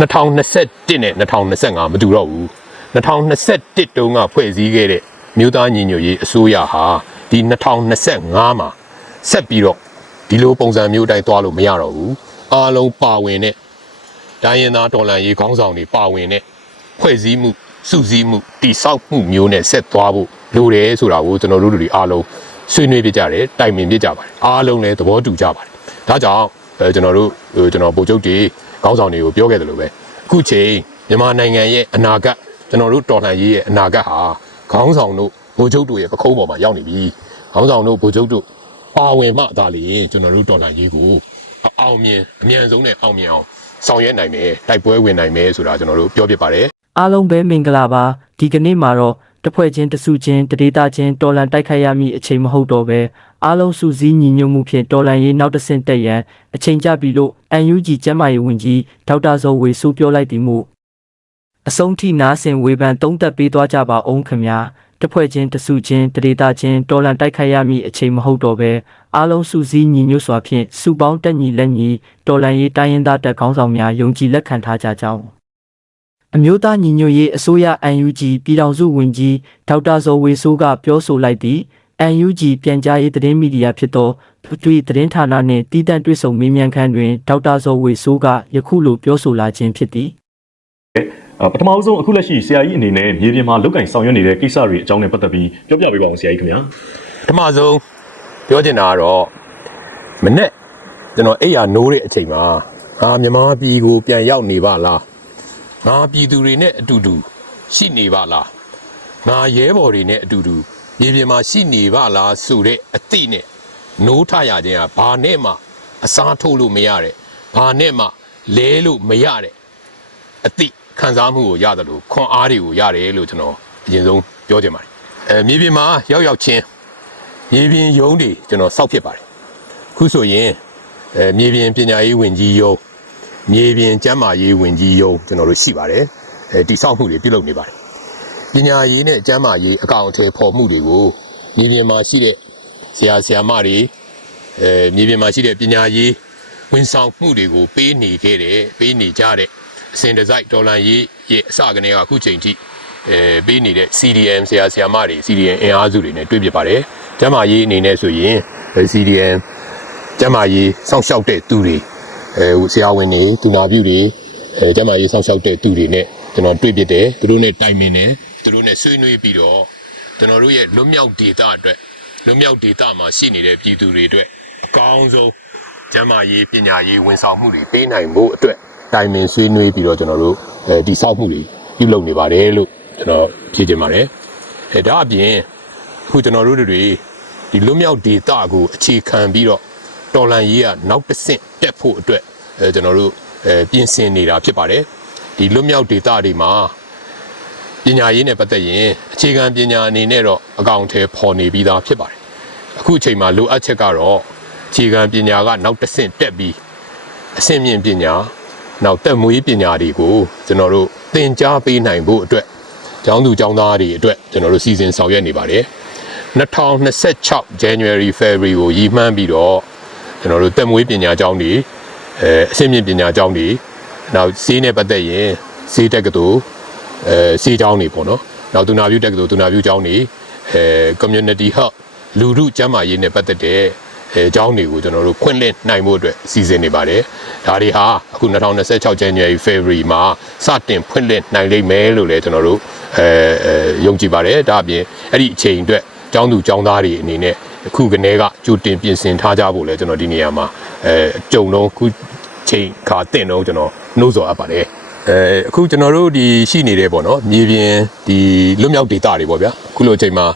2021နဲ့2025မတူတော့ဘူး2021တုန်းကဖွဲ့စည်းခဲ့တဲ့မြို့သားညီညွတ်ရေးအစိုးရဟာဒီ2025မှာဆက်ပြီးတော့ဒီလိုပုံစံမျိုးတိုင်းသွားလို့မရတော့ဘူးအားလုံးပါဝင်တဲ့ဒိုင်းရင်သားတော်လန်ရေးခေါင်းဆောင်တွေပါဝင်တဲ့ဖွဲ့စည်းမှုစုစည်းမှုတိဆောက်မှုမျိုးနဲ့ဆက်သွားဖို့လိုတယ်ဆိုတာကိုကျွန်တော်တို့တွေအားလုံးဆွေးနွေးပြကြတယ်တိုင်ပင်ပြကြပါတယ်အားလုံးလည်းသဘောတူကြပါတယ်ဒါကြောင့်အဲကျွန်တော်တို့ဟိုကျွန်တော်ဗိုလ်ချုပ်တွေ ခေါင်းဆောင်တွေကိုပြောခဲ့တယ်လို့ပဲအခုချိန်မြန်မာနိုင်ငံရဲ့အနာဂတ်ကျွန်တော်တို့တော်လှန်ရေးရဲ့အနာဂတ်ဟာခေါင်းဆောင်တို့ဗိုလ်ချုပ်တို့ရဲ့ပခုံးပေါ်မှာရောက်နေပြီခေါင်းဆောင်တို့ဗိုလ်ချုပ်တို့ပါဝင်မှသာလေကျွန်တော်တို့တော်လှန်ရေးကိုအောင်မြင်အမြန်ဆုံးနဲ့အောင်မြင်အောင်ဆောင်ရွက်နိုင်မယ်တိုက်ပွဲဝင်နိုင်မယ်ဆိုတာကျွန်တော်တို့ပြောပြပါတယ်အားလုံးပဲမင်္ဂလာပါဒီကနေ့မှာတော့တစ်ဖွဲ့ချင်းတစ်စုချင်းတဒေတာချင်းတော်လန်တိုက်ခိုက်ရမည့်အချိန်မဟုတ်တော့ပဲ အားလုံးစုစည်းညီညွတ်မှုဖြင့်တော်လန်ရေးနောက်တစ်ဆင့်တက်ရန်အချိန်ကျပြီလို့ UNG ကျမ်းမာရေးဝန်ကြီးဒေါက်တာဇော်ဝေဆိုပြောလိုက်သည်မို့အဆုံးထိနားဆင်ဝေဖန်သုံးသပ်ပေးသွားကြပါအောင်ခင်ဗျာတစ်ဖွဲ့ချင်းတစ်စုချင်းတဒေတာချင်းတော်လန်တိုက်ခိုက်ရမည့်အချိန်မဟုတ်တော့ပဲအားလုံးစုစည်းညီညွတ်စွာဖြင့်စုပေါင်းတက်ညီလက်ညီတော်လန်ရေးတိုင်းရင်းသားတပ်ခေါင်းဆောင်များယုံကြည်လက်ခံထားကြကြောင်းအမျိုးသားညီညွတ်ရေးအစိုးရ UNG ပြည်ထောင်စုဝန်ကြီးဒေါက်တာဇော်ဝေဆိုးကပြောဆိုလိုက်သည် UNG ပြန်ကြားရေးသတင်းမီဒီယာဖြစ်သောထွေသတင်းဌာနနှင့်တည်တံ့တွေ့ဆုံမေးမြန်းခန်းတွင်ဒေါက်တာဇော်ဝေဆိုးကယခုလိုပြောဆိုလာခြင်းဖြစ်သည်အပထမအဆုံးအခုလက်ရှိဆရာကြီးအနေနဲ့မြေပြင်မှာလုတ်ကင်ဆောင်ရွက်နေတဲ့ကိစ္စတွေအကြောင်းနဲ့ပတ်သက်ပြီးပြောပြပေးပါအောင်ဆရာကြီးခင်ဗျာပထမဆုံးပြောချင်တာကတော့မနေ့ကျွန်တော်အိယာနိုးတဲ့အချိန်မှာငါမြန်မာပြည်ကိုပြန်ရောက်နေပါလားငါပြည်သူတွေနဲ့အတူတူရှိနေပါလားငါရဲဘော်တွေနဲ့အတူတူ မြေပြင်မှာရှိနေပါလားဆိုတဲ့အသည့်နဲ့နိုးထရခြင်းကဘာနဲ့မှအစားထိုးလို့မရတဲ့ဘာနဲ့မှလဲလို့မရတဲ့အသည့်ခံစားမှုကိုရတယ်လို့ခွန်အားတွေကိုရတယ်လို့ကျွန်တော်အရင်ဆုံးပြောချင်ပါတယ်အဲမြေပြင်မှာရောက်ရောက်ချင်းမြေပြင်ယုံတွေကျွန်တော်စောက်ဖြစ်ပါတယ်ခုဆိုရင်အဲမြေပြင်ပညာရေးဝင်ကြီးယုံမြေပြင်ကျန်းမာရေးဝင်ကြီးယုံကျွန်တော်တို့ရှိပါတယ်အဲတိစောက်မှုတွေပြုလုပ်နေပါတယ် ပညာရေးနဲ့ကျန်းမာရေးအကောင့်အထည်ဖော်မှုတွေကိုမြေပြင်မှာရှိတဲ့ဆရာဆရာမတွေအဲမြေပြင်မှာရှိတဲ့ပညာရေးဝန်ဆောင်မှုတွေကိုပေးနေခဲ့တယ်ပေးနေကြတဲ့အစင်ဒီဇိုက်ဒေါ်လာရေးရဲ့အစကနေကအခုချိန်ထိအဲပေးနေတဲ့ CDM ဆရာဆရာမတွေ CDM အင်အားစုတွေနဲ့တွေ့ဖြစ်ပါတယ်။ကျမ်းမာရေးအနေနဲ့ဆိုရင်အဲ CDM ကျမ်းမာရေးစောင့်ရှောက်တဲ့သူတွေအဲဟိုဆရာဝန်တွေသူနာပြုတွေအဲကျမ်းမာရေးစောင့်ရှောက်တဲ့သူတွေနဲ့ကျွန်တော်တွေ့ဖြစ်တယ်သူတို့နဲ့တိုင်ပင်တယ် သူတို့နဲ့ဆွေးနွေးပြီးတော့ကျွန်တော်တို့ရဲ့လွတ်မြောက်ဒေတာအတွက်လွတ်မြောက်ဒေတာမှာရှိနေတဲ့ပြည်သူတွေအတွက်အကောင်းဆုံးကျမ်းမာရေးပညာရေးဝန်ဆောင်မှုတွေပေးနိုင်ဖို့အတွက်တိုင်ပင်ဆွေးနွေးပြီးတော့ကျွန်တော်တို့အဲဒီဆောက်မှုတွေပြုလုပ်နေပါတယ်လို့ကျွန်တော်ဖြေချင်ပါတယ်အဲဒါအပြင်အခုကျွန်တော်တို့တွေဒီလွတ်မြောက်ဒေတာကိုအခြေခံပြီးတော့တော်လန်ရေးကနောက်တစ်ဆင့်တက်ဖို့အတွက်အဲကျွန်တော်တို့အဲပြင်ဆင်နေတာဖြစ်ပါတယ်ဒီလွတ်မြောက်ဒေတာတွေမှာ ပညာရေးနဲ့ပတ်သက်ရင်အခြေခံပညာအနေနဲ့တော့အကောင့်ထဲပေါ်နေပြီးသားဖြစ်ပါတယ်အခုအချိန်မှာလိုအပ်ချက်ကတော့အခြေခံပညာကနောက်တစ်ဆင့်တက်ပြီးအဆင့်မြင့်ပညာနောက်တက်မွေးပညာတွေကိုကျွန်တော်တို့သင်ကြားပေးနိုင်ဖို့အတွက်ကျောင်းသူကျောင်းသားတွေအတွက်ကျွန်တော်တို့စီစဉ်ဆောင်ရွက်နေပါတယ်2026 January February ကိုရည်မှန်းပြီးတော့ကျွန်တော်တို့တက်မွေးပညာကျောင်းတွေအဲအဆင့်မြင့်ပညာကျောင်းတွေနောက်စီးနဲ့ပတ်သက်ရင်စီးတက်ကတူ အဲစီးကျောင်းတွေပေါ့နော်နောက်သူနာပြုတက်ကတူသူနာပြုကျောင်းတွေအဲ community hub လူမှုကျန်းမာရေးနဲ့ပတ်သက်တဲ့အဲအကြောင်းတွေကိုကျွန်တော်တို့ခွင့်လင့်နိုင်မှုအတွက်စီစဉ်နေပါတယ်။ဒါတွေဟာအခု2026 January February မှာစတင်ဖွင့်လင့်နိုင်လိမ့်မယ်လို့လည်းကျွန်တော်တို့အဲအဲယုံကြည်ပါတယ်။ဒါအပြင်အဲ့ဒီအချိန်အတွက်အကြောင်းသူအကြောင်းသားတွေအနေနဲ့အခုကနေကကြိုတင်ပြင်ဆင်ထားကြဖို့လည်းကျွန်တော်ဒီနေရာမှာအဲကြုံတော့ခုချိန်ခါတင့်တော့ကျွန်တော်နှိုးဆော်အပ်ပါတယ်။ အဲအခုကျွန်တော်တို့ဒီရှိနေတယ်ပေါ့နော်မြေပြင်ဒီလွတ်မြောက်ဒေတာတွေပေါ့ဗျာအခုလိုအချိန်မှာ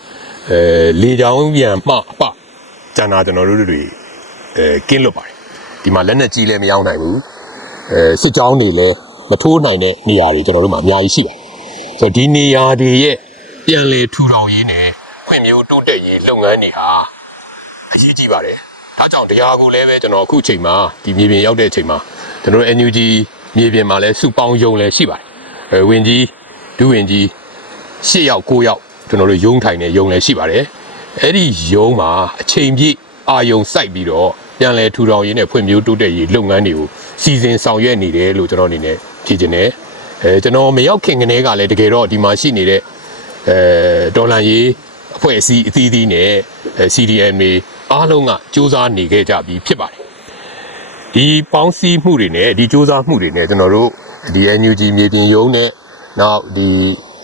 အဲလေချောင်းပြန်မှအပကျန်တာကျွန်တော်တို့တွေအဲကင်းလွတ်ပါတယ်ဒီမှာလက်နဲ့ကြီးလည်းမရောက်နိုင်ဘူးအဲစစ်ကြောင်းတွေလည်းမထိုးနိုင်တဲ့နေရာတွေကျွန်တော်တို့မှာအများကြီးရှိပါတယ်ဆိုတော့ဒီနေရာတွေရဲ့ပြန်လည်ထူထောင်ရေးနဲ့ခွင့်မျိုးတိုးတက်ရေးလုပ်ငန်းတွေဟာအရေးကြီးပါတယ်ဒါကြောင့်တရားကိုလည်းပဲကျွန်တော်အခုချိန်မှာဒီမြေပြင်ရောက်တဲ့အချိန်မှာကျွန်တော်တို့ NUG မြေပြင်မှာလည်းစုပေါင်းယုံလည်းရှိပါတယ်အဲဝင်ကြီးဒုဝင်ကြီး၈ယောက်၉ယောက်ကျွန်တော်တို့ယုံထိုင်နေယုံလည်းရှိပါတယ်အဲ့ဒီယုံမှာအချိန်ပြည့်အာယုံစိုက်ပြီးတော့ပြန်လည်ထူထောင်ရေးနဲ့ဖွံ့ဖြိုးတိုးတက်ရေးလုပ်ငန်းတွေကိုစီစဉ်ဆောင်ရွက်နေတယ်လို့ကျွန်တော်အနေနဲ့ဖြေချင်တယ်အဲကျွန်တော်မရောက်ခင်ကတည်းကလည်းတကယ်တော့ဒီမှာရှိနေတဲ့အဲဒေါ်လာရေးအဖွဲ့အစည်းအသီးသီးနဲ့အဲ CDM တွေအားလုံးကစူးစမ်းနေခဲ့ကြပြီးဖြစ်ပါတယ် ဒီပေါင်းစည်းမှုတွေနဲ့ဒီစ조사မှုတွေနဲ့ကျွန်တော်တို့ဒီ NUG မြေပြင်ရုံးနဲ့နောက်ဒီ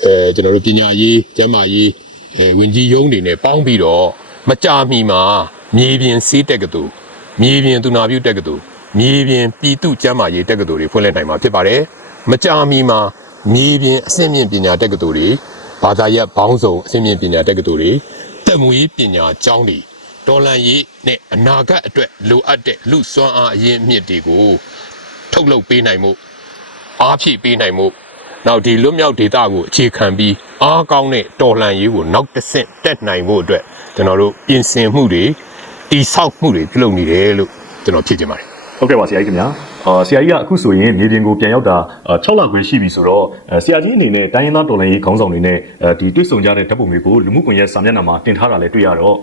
အဲကျွန်တော်တို့ပညာရေးကျန်းမာရေးအဲဝင်ကြီးရုံးတွေနဲ့ပေါင်းပြီးတော့မကြာမီမှာမြေပြင်စေးတက်ကတူမြေပြင်သူနာပြုတက်ကတူမြေပြင်ပြည်သူကျန်းမာရေးတက်ကတူတွေဖွင့်လှစ်နိုင်မှာဖြစ်ပါတယ်မကြာမီမှာမြေပြင်အဆင့်မြင့်ပညာတက်ကတူတွေဘာသာရပ်ဘောင်းဆောင်အဆင့်မြင့်ပညာတက်ကတူတွေတက်မွေးပညာကျောင်းတွေ ဒေါ်လန်ရေးနဲ့အနာဂတ်အတွက်လိုအပ်တဲ့လူစွမ်းအားအရင်းအမြစ်တွေကိုထုတ်လုပ်ပေးနိုင်မှုအားဖြည့်ပေးနိုင်မှုနောက်ဒီလွတ်မြောက်ဒေတာကိုအခြေခံပြီးအားကောင်းတဲ့တော်လှန်ရေးကိုနောက်တစ်ဆင့်တက်နိုင်ဖို့အတွက်ကျွန်တော်တို့ပြင်ဆင်မှုတွေတိဆောက်မှုတွေပြုလုပ်နေတယ်လို့ကျွန်တော်ဖြစ်ချင်ပါတယ်ဟုတ်ကဲ့ပါဆရာကြီးခင်ဗျာအာဆရာကြီးကအခုဆိုရင်မြေပြင်ကိုပြန်ရောက်တာ6လခွဲရှိပြီဆိုတော့အဲဆရာကြီးအနေနဲ့တိုင်းရင်းသားတော်လှန်ရေးခေါင်းဆောင်တွေနဲ့အဲဒီတွေ့ဆုံကြတဲ့ဓာတ်ပုံတွေကိုလူမှုကွန်ရက်စာမျက်နှာမှာတင်ထားတာလည်းတွေ့ရတော့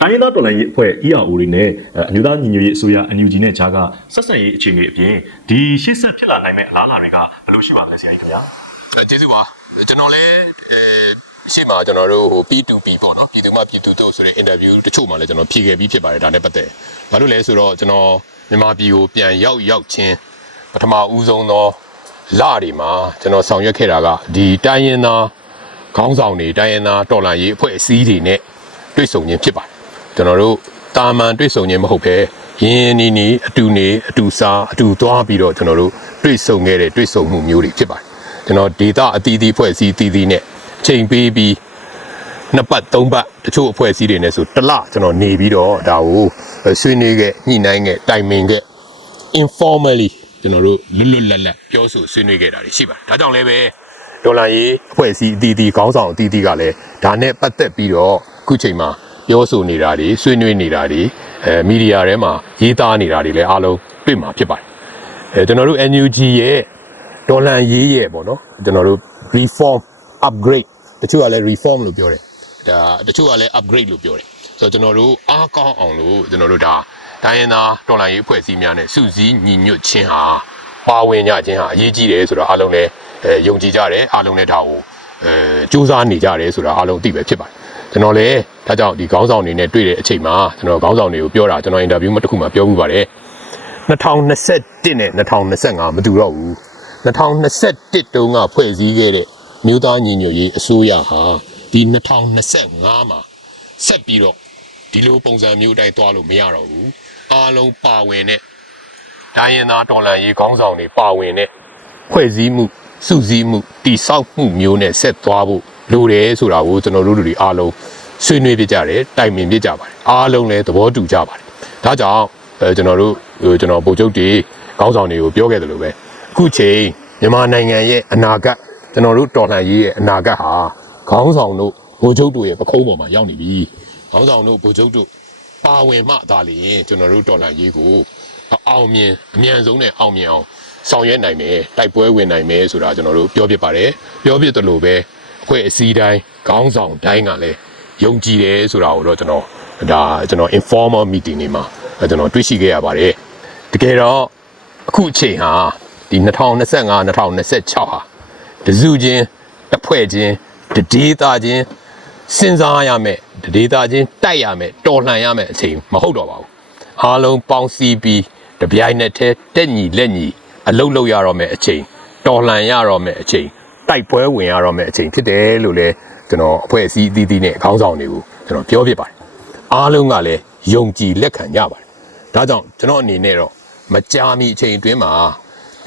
တိုင်းရင်းသားတော်လှန်ရေးအဖွဲ့ ERO တွေနဲ့အဲအမျိုးသားညီညွတ်ရေးအစိုးရ NUG နဲ့ဂျာကဆက်ဆံရေးအခြေအနေအပြင်ဒီရှေ့ဆက်ဖြစ်လာနိုင်မဲ့အလားအလာတွေကဘယ်လိုရှိပါသလဲဆရာကြီးခင်ဗျာအဲကျေးဇူးပါကျွန်တော်လည်းအဲရှေ့မှာကျွန်တော်တို့ဟို P2P ပေါ့နော်ပြည်သူမှပြည်သူတို့ဆိုတဲ့ interview တချို့မှလည်းကျွန်တော်ဖြေခဲ့ပြီးဖြစ်ပါတယ်ဒါနဲ့ပတ်သက်ဘာလို့လဲဆိုတော့ကျွန်တော်မြန်မာပြည်ကိုပြန်ရောက်ရောက်ချင်းပထမဦးဆုံးသောလတွေမှာကျွန်တော်ဆောင်ရွက်ခဲ့တာကဒီတိုင်းရင်းသားခေါင်းဆောင်တွေတိုင်းရင်းသားတော်လှန်ရေးအဖွဲ့အစည်းတွေနဲ့တွေ့ဆုံခြင်းဖြစ်ပါတယ် ကျွန်တော်တို့တာမန်တွေ့ဆုံခြင်းမဟုတ်ဘဲရင်းရင်းနီးနီးအတူနေအတူစားအတူသွားပြီးတော့ကျွန်တော်တို့တွေ့ဆုံခဲ့တဲ့တွေ့ဆုံမှုမျိုးတွေဖြစ်ပါတယ်ကျွန်တော်ဒေတာအသီးသီးဖွဲ့စည်းအသီးသီးနဲ့ချိန်ပေးပြီးနှစ်ပတ်သုံးပတ်တချို့အဖွဲ့အစည်းတွေနဲ့ဆိုတစ်လကျွန်တော်နေပြီးတော့ဒါကိုဆွေးနွေးခဲ့ညှိနှိုင်းခဲ့တိုင်ပင်ခဲ့ informally ကျွန်တော်တို့လွတ်လွတ်လပ်လပ်ပြောဆိုဆွေးနွေးခဲ့တာတွေရှိပါတယ်ဒါကြောင့်လည်းပဲဒေါ်လာရေးအဖွဲ့အစည်းအသီးသီးခေါင်းဆောင်အသီးသီးကလည်းဒါနဲ့ပတ်သက်ပြီးတော့အခုချိန်မှာ ပြောဆိုနေတာတွေဆွေးနွေးနေတာတွေအဲမီဒီယာထဲမှာရေးသားနေတာတွေလည်းအားလုံးတွေ့မှာဖြစ်ပါတယ်အဲကျွန်တော်တို့ NUG ရဲ့ဒေါ်လာရေးရဲ့ပေါ့နော်ကျွန်တော်တို့ reform upgrade တချို့ကလည်း reform လို့ပြောတယ်ဒါတချို့ကလည်း upgrade လို့ပြောတယ်ဆိုတော့ကျွန်တော်တို့အားကောင်းအောင်လို့ကျွန်တော်တို့ဒါတိုင်းရင်းသားဒေါ်လာရေးအဖွဲ့အစည်းများနဲ့စုစည်းညီညွတ်ခြင်းဟာပါဝင်ကြခြင်းဟာအရေးကြီးတယ်ဆိုတော့အားလုံးလည်းအဲယုံကြည်ကြတယ်အားလုံးလည်းဒါကိုအဲစူးစမ်းနေကြတယ်ဆိုတာအားလုံးသိပဲဖြစ်ပါတယ် ကျွန်တော်လည်းဒါကြောင့်ဒီခေါင်းဆောင်တွေနဲ့တွေ့တဲ့အချိန်မှာကျွန်တော်ခေါင်းဆောင်တွေကိုပြောတာကျွန်တော်အင်တာဗျူးမတစ်ခုမှပြောမှုပါတယ်2021နဲ့2025မတူတော့ဘူး2021တုန်းကဖွဲ့စည်းခဲ့တဲ့မြို့သားညီညွတ်ရေးအစိုးရဟာဒီ2025မှာဆက်ပြီးတော့ဒီလိုပုံစံမျိုးတိုင်းသွားလို့မရတော့ဘူးအားလုံးပါဝင်တဲ့ဒိုင်းရင်သားတော်လန်ရေးခေါင်းဆောင်တွေပါဝင်တဲ့ဖွဲ့စည်းမှုစုစည်းမှုတိဆောက်မှုမျိုးနဲ့ဆက်သွားဖို့ လိုတယ်ဆိုတာကိုကျွန်တော်တို့တွေအားလုံးဆွေးနွေးပြကြတယ်တိုင်ပင်ပြကြပါတယ်အားလုံးလည်းသဘောတူကြပါတယ်ဒါကြောင့်အဲကျွန်တော်တို့ဟိုကျွန်တော်ဗိုလ်ချုပ်တွေခေါင်းဆောင်တွေကိုပြောခဲ့တယ်လို့ပဲအခုချိန်မြန်မာနိုင်ငံရဲ့အနာဂတ်ကျွန်တော်တို့တော်လှန်ရေးရဲ့အနာဂတ်ဟာခေါင်းဆောင်တို့ဗိုလ်ချုပ်တို့ရဲ့ပခုံးပေါ်မှာရောက်နေပြီခေါင်းဆောင်တို့ဗိုလ်ချုပ်တို့ပါဝင်မှသာလျှင်ကျွန်တော်တို့တော်လှန်ရေးကိုအောင်မြင်အမြန်ဆုံးနဲ့အောင်မြင်အောင်ဆောင်ရွက်နိုင်မယ်တိုက်ပွဲဝင်နိုင်မယ်ဆိုတာကျွန်တော်တို့ပြောပြပါတယ်ပြောပြတယ်လို့ပဲ အဖွဲ့အစည်းတိုင်းခေါင်းဆောင်တိုင်းကလည်းယုံကြည်တယ်ဆိုတာကိုတော့ကျွန်တော်ဒါကျွန်တော် informal meeting တွေမှာကျွန်တော်တွေ့ရှိခဲ့ရပါတယ်တကယ်တော့အခုအချိန်ဟာဒီ2025 2026ဟာတစုချင်းတစ်ဖွဲ့ချင်းတဒေသချင်းစဉ်းစားရမယ်တဒေသချင်းတိုက်ရမယ်တော်လှန်ရမယ်အချိန်မဟုတ်တော့ပါဘူးအားလုံးပေါင်းစည်းပြီးတပြိုင်နက်တည်းတက်ညီလက်ညီအလုတ်လုတ်ရတော့မယ်အချိန်တော်လှန်ရတော့မယ်အချိန် တိုက်ပွဲဝင်ရတော့မယ်အချိန်ဖြစ်တယ်လို့လည်းကျွန်တော်အဖွဲ့အစည်းအသီးသီးနဲ့ခေါင်းဆောင်တွေကိုကျွန်တော်ပြောပြပါတယ်အားလုံးကလည်းယုံကြည်လက်ခံကြပါတယ်ဒါကြောင့်ကျွန်တော်အနေနဲ့တော့မကြာမီအချိန်အတွင်းမှာ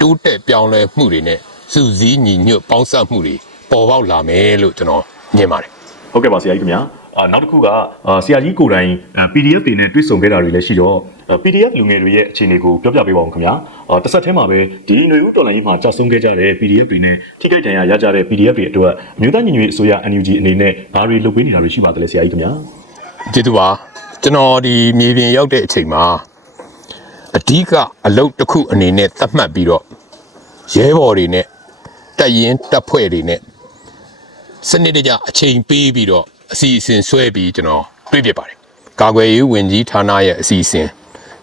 တိုးတက်ပြောင်းလဲမှုတွေနဲ့စုစည်းညီညွတ်ပေါင်းစပ်မှုတွေပေါ်ပေါက်လာမယ်လို့ကျွန်တော်မြင်ပါတယ်ဟုတ်ကဲ့ပါဆရာကြီးခင်ဗျာအာ နောက်တစ်ခုကအာဆရာကြီးကိုယ်တိုင်အာ PDF တွေနဲ့တွေ့ဆုံခဲ့တာတွေလည်းရှိတော့အာ PDF လူငယ်တွေရဲ့အခြေအနေကိုပြောပြပေးပါဦးခင်ဗျာအာတစ်ဆက်တည်းမှာပဲဒီຫນွေဦးတော်လိုင်းကြီးမှာကြာဆုံးခဲ့ကြတဲ့ PDF တွေနဲ့ထိခိုက်ဒဏ်ရာရကြတဲ့ PDF တွေအတွက်အမျိုးသားညီညွတ်ရေးအစိုးရ NUG အနေနဲ့ဘာတွေလုပ်ပေးနေတာတွေရှိပါသလဲဆရာကြီးခင်ဗျာကျေးဇူးပါကျွန်တော်ဒီမြေပြင်ရောက်တဲ့အချိန်မှာအဓိကအလုပ်တစ်ခုအနေနဲ့သတ်မှတ်ပြီးတော့ရဲဘော်တွေနဲ့တပ်ရင်တပ်ဖွဲ့တွေနဲ့စနစ်တကျအချိန်ပေးပြီးတော့ အစီအစဉ်ဆွဲပြီးကျွန်တော်တွေးပြပါတယ်ကာကွယ်ရေးဝန်ကြီးဌာနရဲ့အစီအစဉ်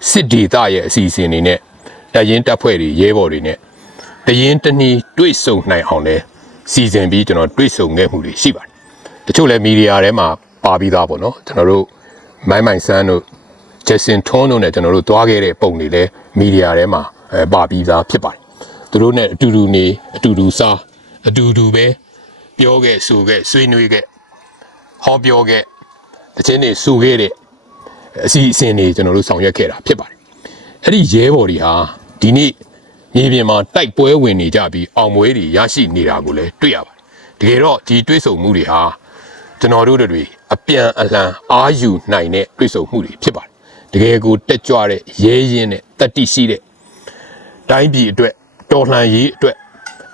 စစ်ဒေသရဲ့အစီအစဉ်တွေနဲ့တရင်တပ်ဖွဲ့တွေရဲဘော်တွေနဲ့တရင်တနည်းတွေ့ဆုံနိုင်အောင်လဲစီစဉ်ပြီးကျွန်တော်တွေ့ဆုံခဲ့မှုတွေရှိပါတယ်တချို့လဲမီဒီယာထဲမှာပါပြီးသားပေါ့နော်ကျွန်တော်တို့မိုင်းမိုင်ဆန်းတို့ဂျက်ဆင်ထွန်းတို့နဲ့ကျွန်တော်တို့သွားခဲ့တဲ့ပုံတွေလဲမီဒီယာထဲမှာအဲပါပြီးသားဖြစ်ပါတယ်သူတို့နဲ့အတူတူနေအတူတူစားအတူတူပဲပြောခဲ့ဆိုခဲ့ဆွေးနွေးခဲ့ ဟောပြောခဲ့တခြင်းတွေစူခဲ့တဲ့အစီအစဉ်တွေကျွန်တော်တို့ဆောင်ရွက်ခဲ့တာဖြစ်ပါတယ်အဲ့ဒီရဲဘော်တွေဟာဒီနေ့မြေပြင်မှာတိုက်ပွဲဝင်နေကြပြီးအောင်ပွဲတွေရရှိနေတာကိုလည်းတွေ့ရပါတယ်တကယ်တော့ဒီတွေးဆုံမှုတွေဟာကျွန်တော်တို့တွေအပြန်အလှန်အာယူနိုင်တဲ့တွေးဆုံမှုတွေဖြစ်ပါတယ်တကယ်ကိုတက်ကြွတဲ့ရဲရင်တဲ့တတိရှိတဲ့တိုင်းပြည်အတွက်တော်လှန်ရေးအတွက်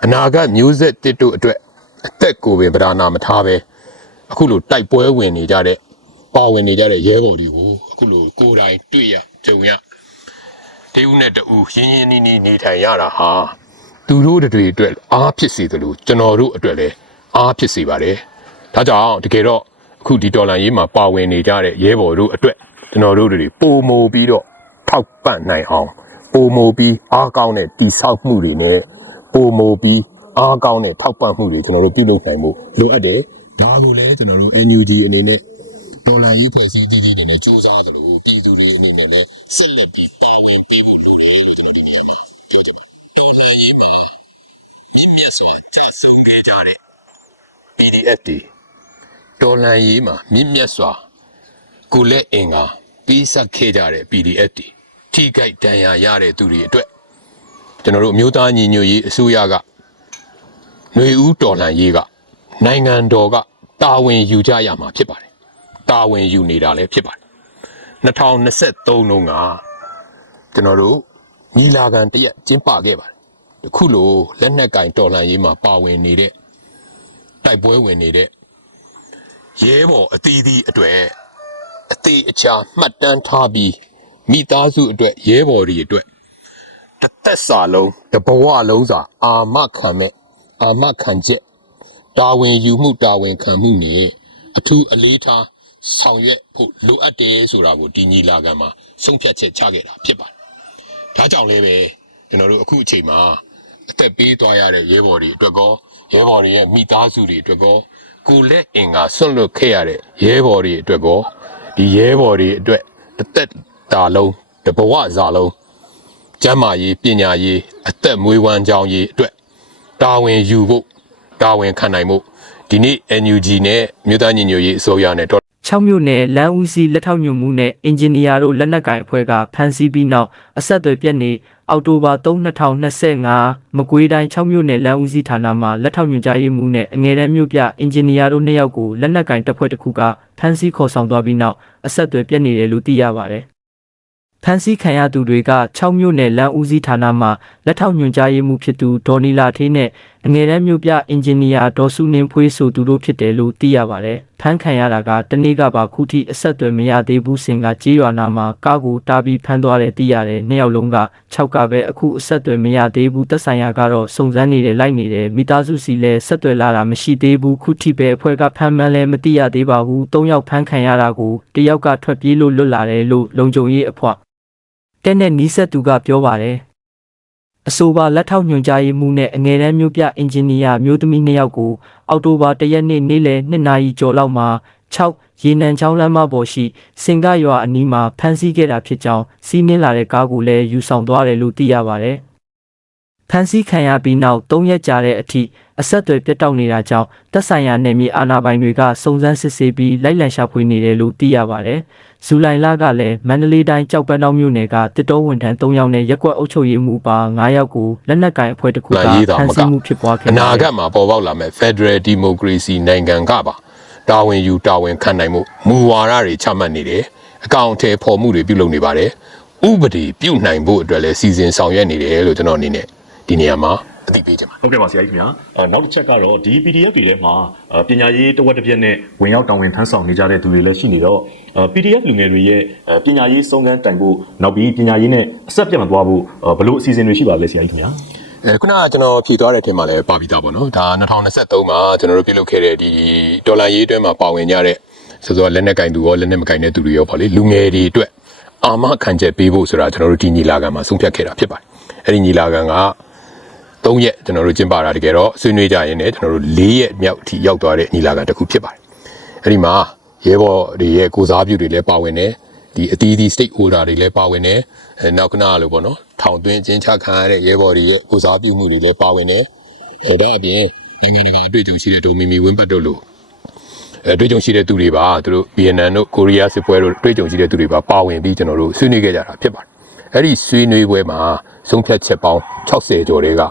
အနာဂတ်မျိုးဆက်တစ်တို့အတွက်အသက်ကိုယ်ပင်ဗဒနာမထားပဲ အခုလိုတိုက်ပွဲဝင်နေကြတဲ့ပါဝင်နေကြတဲ့ရဲဘော်တွေကိုအခုလိုကိုယ်တိုင်တွေ့ရကြုံရတဦးနဲ့တဦးရင်းရင်းနှီးနှီးနေထိုင်ရတာဟာသူတို့တွေအတွက်အားဖြစ်စေတယ်လို့ကျွန်တော်တို့အတွက်လည်းအားဖြစ်စေပါတယ်။ဒါကြောင့်တကယ်တော့အခုဒီဒေါ်လာရေးမှာပါဝင်နေကြတဲ့ရဲဘော်တို့အတွက်ကျွန်တော်တို့တွေပုံမိုပြီးတော့ထောက်ပံ့နိုင်အောင်ပုံမိုပြီးအားကောင်းတဲ့တိဆောက်မှုတွေနဲ့ပုံမိုပြီးအားကောင်းတဲ့ထောက်ပံ့မှုတွေကျွန်တော်တို့ပြုလုပ်နိုင်မှုလိုအပ်တယ်။ ဒါကိုလည်းကျွန်တော်တို့ NUG အနေနဲ့ဒေါ်လာရေးဖွဲ့စည်းတည်တည်နေနဲ့စူးစမ်းတယ်လို့ပြည်သူတွေအနေနဲ့လည်းဆက်လက်ပြီးပါဝင်ပေးဖို့လိုတယ်လို့ကျွန်တော်ဒီနေရာမှာပြောချင်ပါတယ်။ဒေါ်လာရေးမှာမြင့်မြတ်စွာကြဆုံးခဲ့ကြတဲ့ PDF တွေဒေါ်လာရေးမှာမြင့်မြတ်စွာကိုလက်အင်ကပြီးဆက်ခဲ့ကြတဲ့ PDF တွေထိခိုက်ဒဏ်ရာရတဲ့သူတွေအတွက်ကျွန်တော်တို့အမျိုးသားညီညွတ်ရေးအစိုးရကຫນွေဦးတော်လှန်ရေးက နိုင်ငံတော်ကတာဝန်ယူကြရမှာဖြစ်ပါတယ်တာဝန်ယူနေတာလည်းဖြစ်ပါတယ်2023တုန်းကကျွန်တော်တို့ညီလာခံတရက်ကျင်းပခဲ့ပါတယ်တခုလိုလက်နက်ကင်တော်လှန်ရေးမှာပါဝင်နေတဲ့တိုက်ပွဲဝင်နေတဲ့ရဲဘော်အသီးသီးအတွေ့အသေးအချာမှတ်တမ်းထားပြီးမိသားစုအတွက်ရဲဘော်တွေအတွက်တစ်သက်စာလုံးတစ်ဘဝလုံးစာအာမခံမဲ့အာမခံချက် တာဝန်ယူမှုတာဝန်ခံမှုနဲ့အထူးအလေးထားဆောင်ရွက်ဖို့လိုအပ်တယ်ဆိုတာကိုဒီညီလာခံမှာဆုံးဖြတ်ချက်ချခဲ့တာဖြစ်ပါတယ်။ဒါကြောင့်လည်းပဲကျွန်တော်တို့အခုအချိန်မှာအသက်ပေးသွားရတဲ့ရဲဘော်တွေအတွက်ကောရဲဘော်တွေရဲ့မိသားစုတွေအတွက်ကောကိုယ်လက်အင်္ဂါဆွန့်လွတ်ခဲ့ရတဲ့ရဲဘော်တွေအတွက်ကောဒီရဲဘော်တွေအတွက်တစ်သက်တာလုံးတစ်ဘဝစာလုံးကျမ်းမာရေးပညာရေးအသက်မွေးဝမ်းကြောင်းရေးအတွက်တာဝန်ယူဖို့ တာဝန်ခံနိုင်ဖို့ဒီနေ့ NUG နဲ့မြို့သားညီညွတ်ရေးအစိုးရနဲ့တော့6မြို့နယ်လမ်းဦးစီးလက်ထောက်ညွှန်မှုနဲ့အင်ဂျင်နီယာတို့လက်နက်ကိုင်အဖွဲ့ကဖမ်းဆီးပြီးနောက်အဆက်အသွယ်ပြတ်နေအောက်တိုဘာ3 2025မကွေးတိုင်း6မြို့နယ်လမ်းဦးစီးဌာနမှာလက်ထောက်ညွှန်ကြားရေးမှူးနဲ့အငယ်တန်းမြို့ပြအင်ဂျင်နီယာတို့နှစ်ယောက်ကိုလက်နက်ကင်တပ်ဖွဲ့တစ်ခုကဖမ်းဆီးခေါ်ဆောင်သွားပြီးနောက်အဆက်အသွယ်ပြတ်နေတယ်လို့သိရပါတယ်ဖမ်းဆီးခံရသူတွေက6မြို့နယ်လမ်းဦးစီးဌာနမှာလက်ထောက်ညွှန်ကြားရေးမှူးဖြစ်သူဒေါ်နီလာထေးနဲ့ အငယ်တန်းမြို့ပြအင်ဂျင်နီယာဒေါ်စုနှင်းဖွေးဆိုသူတို့ဖြစ်တယ်လို့သိရပါတယ်။ဖမ်းခံရတာကတနေ့ကပါခုထိအဆက်အသွယ်မရသေးဘူးစင်ကကြေးရွာနာမှာကားကိုတားပြီးဖမ်းသွားတယ်သိရတယ်။နှစ်ယောက်လုံးက6ကပဲအခုအဆက်အသွယ်မရသေးဘူးသက်ဆိုင်ရာကတော့စုံစမ်းနေတယ်လိုက်နေတယ်မိသားစုစီလည်းဆက်သွယ်လာတာမရှိသေးဘူးခုထိပဲအဖွဲ့ကဖမ်းမှန်းလည်းမသိရသေးပါဘူး။၃ယောက်ဖမ်းခံရတာကိုတယောက်ကထွက်ပြေးလို့လွတ်လာတယ်လို့လုံခြုံရေးအဖွဲ့တဲ့နဲ့နီးစပ်သူကပြောပါတယ်။ အဆိုပါလက်ထောက်ညွှန်ကြားရေးမှူးနဲ့အငယ်တန်းမျိုးပြအင်ဂျင်နီယာမျိုးသမီးနှစ်ယောက်ကိုအောက်တိုဘာ၁ရက်နေ့နေ့လယ်2နာရီကျော်လောက်မှာ6ရေနံချောင်းလမ်းမပေါ်ရှိစင်ကရွာအနီးမှာဖမ်းဆီးခဲ့တာဖြစ်ကြောင်းစီးနင်းလာတဲ့ကားကိုလည်းယူဆောင်သွားတယ်လို့သိရပါတယ်။ ဖမ်းဆီးခံရပြီးနောက်၃ရက်ကြာတဲ့အထိအဆက်အသွယ်ပြတ်တောက်နေတာကြောင့်တပ်ဆိုင်ရာနယ်မြေအာဏာပိုင်တွေကစုံစမ်းစစ်ဆေးပြီးလိုက်လံရှာဖွေနေတယ်လို့သိရပါတယ်။ဇူလိုင်လကလည်းမန္တလေးတိုင်းကြောက်ပန်းတောင်းမြို့နယ်ကတစ်တောဝန်ထမ်း၃ယောက်နဲ့ရက်ကွက်အုပ်ချုပ်ရေးမှူးပါ9ယောက်ကိုလက်နက်ကိုင်အဖွဲ့တစ်ခုကလာရေးတာဖမ်းမကဆီးမှုဖြစ်ပွားခဲ့အပါနာတယ်ဂတ်မှာပေါ်ပေါက်လာမဲ့ Federal Democracy နိုင်ငံကပါတာဝန်ယူတာဝန်ခံနိုင်မှုမူဝါဒတွေချမှတ်နေတယ်အကောင့်အထည်ဖော်မှုတွေပြုလုပ်နေပါတယ်ဥပဒေပြုနိုင်ဖို့အတွက်လည်းစီစဉ်ဆောင်ရွက်နေတယ်လို့ကျွန်တော်အနေနဲ့ ဒီနေရာမှာအသိပေးချင်ပါတယ်ဟုတ်ကဲ့ပါဆရာကြီးခင်ဗျာအဲနောက်တစ်ချက်ကတော့ဒီ PDF တွေထဲမှာအဲပညာရေးတဝက်တစ်ပြက်နဲ့ဝင်ရောက်တောင်းဝင်ထမ်းဆောင်နေကြတဲ့သူတွေလည်းရှိနေတော့အဲ PDF လူငယ်တွေရဲ့အဲပညာရေးစုံစမ်းတိုင်ဖို့နောက်ပြီးပညာရေးနဲ့အဆက်ပြတ်မသွားဖို့အဲဘလို့အစီအစဉ်တွေရှိပါလဲဆရာကြီးခင်ဗျာအဲခုနကကျွန်တော်ဖြေသွားတဲ့အထက်မှာလည်းပါပြီးသားပေါ့နော်ဒါ2023မှာကျွန်တော်တို့ပြုလုပ်ခဲ့တဲ့ဒီဒေါ်လာရေးအတွင်းမှာပါဝင်ကြတဲ့ဆိုတော့လက်နက်ကင်သူရောလက်နက်မကင်တဲ့သူတွေရောပေါ့လေလူငယ်တွေအတွက်အာမခံချက်ပေးဖို့ဆိုတာကျွန်တော်တို့ဒီညီလာခံမှာဆုံးဖြတ်ခဲ့တာဖြစ်ပါတယ်အဲ့ဒီညီလာခံက 3ရက်ကျွန်တော်တို့ကျင်းပတာတကယ်တော့ဆွေးနွေးကြရင်းနဲ့ကျွန်တော်တို့4ရက်မြောက်အထိရောက်သွားတဲ့ညီလာခံတစ်ခုဖြစ်ပါတယ်အဲ့ဒီမှာရဲဘော်တွေရဲ့ကိုစားပြုတွေလည်းပါဝင်တယ်ဒီအသီးသီး state holder တွေလည်းပါဝင်တယ်အဲနောက်ကနာလို့ပေါ့နော်ထောင်သွင်းကျင်းချခံရတဲ့ရဲဘော်တွေရဲ့ကိုစားပြုမှုတွေလည်းပါဝင်တယ်အဲဒါအပြင်နိုင်ငံတကာအတွေ့အကြုံရှိတဲ့ဒိုမီမီဝင်းပတ်တို့လို့အဲတွေ့ကြုံရှိတဲ့သူတွေပါသူတို့ဗီယက်နမ်တို့ကိုရီးယားစစ်ပွဲတို့တွေ့ကြုံရှိတဲ့သူတွေပါပါဝင်ပြီးကျွန်တော်တို့ဆွေးနွေးခဲ့ကြတာဖြစ်ပါတယ်အဲ့ဒီဆွေးနွေးပွဲမှာဆုံးဖြတ်ချက်ပေါင်း60ကျော်တွေက